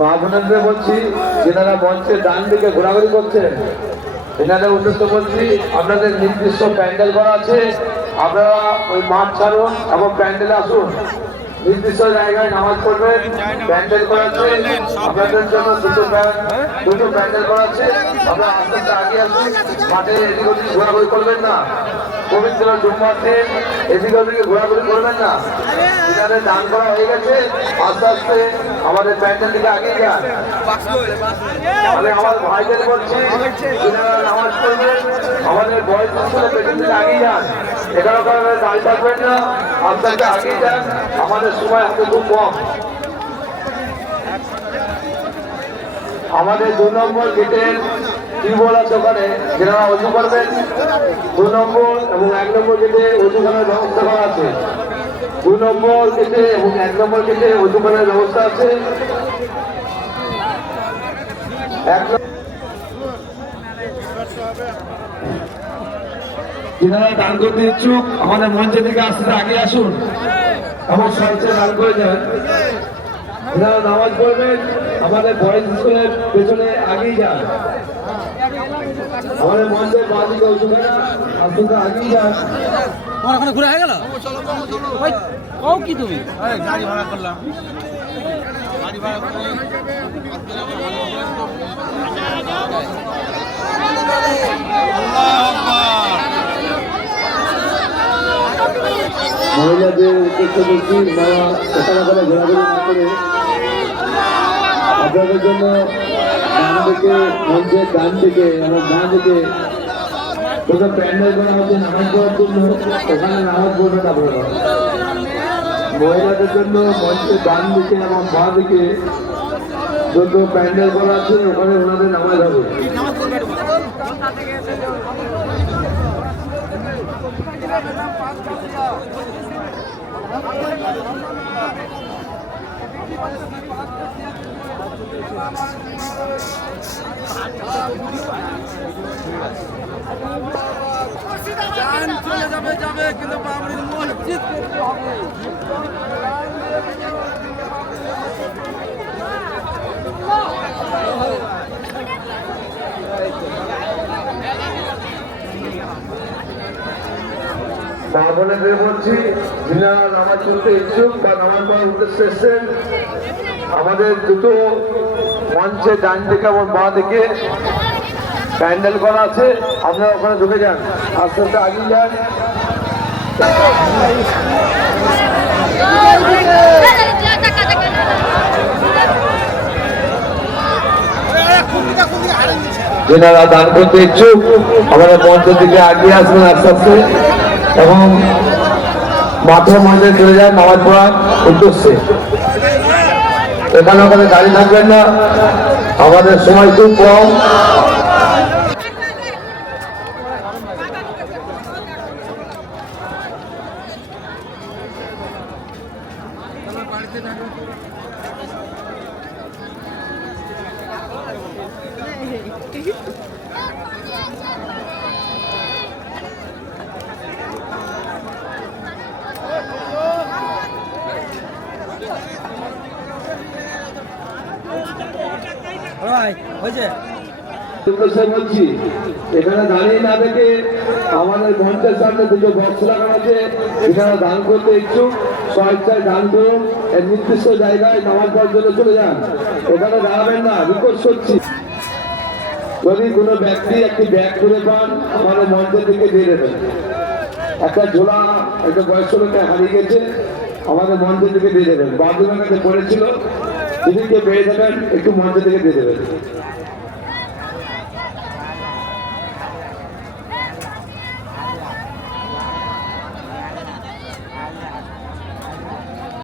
মা বোনেদের বলছি যেনারা মঞ্চের ডান দিকে ঘোরাঘুরি করছেন এনাদের উদ্দেশ্য বলছি আপনাদের নির্দিষ্ট প্যান্ডেল করা আছে, আপনারা ওই মাঠ ছাড়ুন এবং প্যান্ডেলে আসুন। নির্দিষ্ট জায়গায় নামাজ পড়বেন, প্যান্ডেল করা আছে আপনাদের জন্য দুটো প্যান্ডেল করা আছে। আপনারা আস্তে আস্তে আগে আসুন, মাঠে এদিক ওদিক ঘোরাঘুরি করবেন না। পবিত্র জুম্মার দিন এদিক ওদিকে ঘোরাঘুরি করবেন না। এখানে দান করা হয়ে গেছে, আস্তে আস্তে আমাদের প্যান্ডেল দিকে আগিয়ে যান। আমি আমার ভাইদের বলছি যারা নামাজ পড়বেন আমাদের বয়স স্কুলে পেছন দিকে আগিয়ে যান। এখানে দাঁড়িয়ে থাকবেন না, আস্তে আস্তে আগিয়ে যান, আমাদের সময় হাতে খুব কম। আমাদের 2 নম্বর গেটের টিউবওয়েল আছে ওখানে যারা অজু করবেন 2 নম্বর এবং 1 নম্বর গেটে অজু করার ব্যবস্থা করা আছে। 2 নম্বর গেটে এবং 1 নম্বর গেটে অজু করার ব্যবস্থা আছে। যারা দান করতে ইচ্ছুক আমাদের মঞ্চের দিকে আসতে আগে আসুন এবং সঞ্চয় দান করে যান। যারা নামাজ পড়বেন আমাদের বয়েজ স্কুলের পেছনে আগেই যান। আমাদের মঞ্চের বাদিকে উঠে আসতে আগেই যান। ওখানে ঘুরে হয়ে গেল কি তুমি গাড়ি ভাড়া করলাম গাড়ি ভাড়া মহিলাদের উদ্দেশ্য করছি যারা এখানে করে ঘোরাঘুরি না করে আপনাদের জন্য ডান দিকে মঞ্চের ডান দিকে এবং ডান দিকে কোথাও প্যান্ডেল করা হচ্ছে নামাজ পড়ার জন্য, ওখানে নামাজ পড়বেন আপনারা। মহিলাদের জন্য মঞ্চের ডান দিকে এবং বাঁ দিকে যত প্যান্ডেল করা আছে ওখানে ওনাদের নামাজ হবে। যাবে কিন্তু মসজিদ করতে হবে। মা বোনেদের বলছি যিনারা নামাজ পড়তে ইচ্ছুক বা নামাজ পড়ার উদ্দেশ্যে এসছেন আমাদের দুটো মঞ্চে ডান দিকে এবং বাঁ দিকে প্যান্ডেল করা আছে, আপনারা ওখানে ঢুকে যান, আস্তে আস্তে আগিয়ে যান। যেনারা দান করতে ইচ্ছুক আমাদের মঞ্চের দিকে আগিয়ে আসবেন আস্তে আস্তে এবং মাঠের মধ্যে চলে যান নামাজ পড়ার উদ্দেশ্যে। এখানে ওখানে দাঁড়িয়ে থাকবেন না, আমাদের সময় খুব কম। বলছি এখানে দাঁড়িয়ে না দেখে আমাদের মঞ্চের সামনে দুটো বক্স লাগানো আছে, এখানে দান করতে ইচ্ছুক স্বেচ্ছায় দান করুন। এর নির্দিষ্ট জায়গায় নামাজ পড়ার জন্য চলে যান, ওখানে দাঁড়াবেন না, রিকোয়েস্ট করছি। যদি কোনো ব্যক্তি একটি ব্যাগ খুলে পান আমাদের মঞ্চের দিকে দিয়ে দেবেন। একটা ঝোলা একটা বয়স্ক লোকে হারিয়ে গেছে, আমাদের মঞ্চের দিকে দিয়ে দেবেন। বাথরুমের কাছে পড়েছিল, সেদিকে পেয়ে দেবেন, একটু মঞ্চের দিকে দিয়ে দেবেন।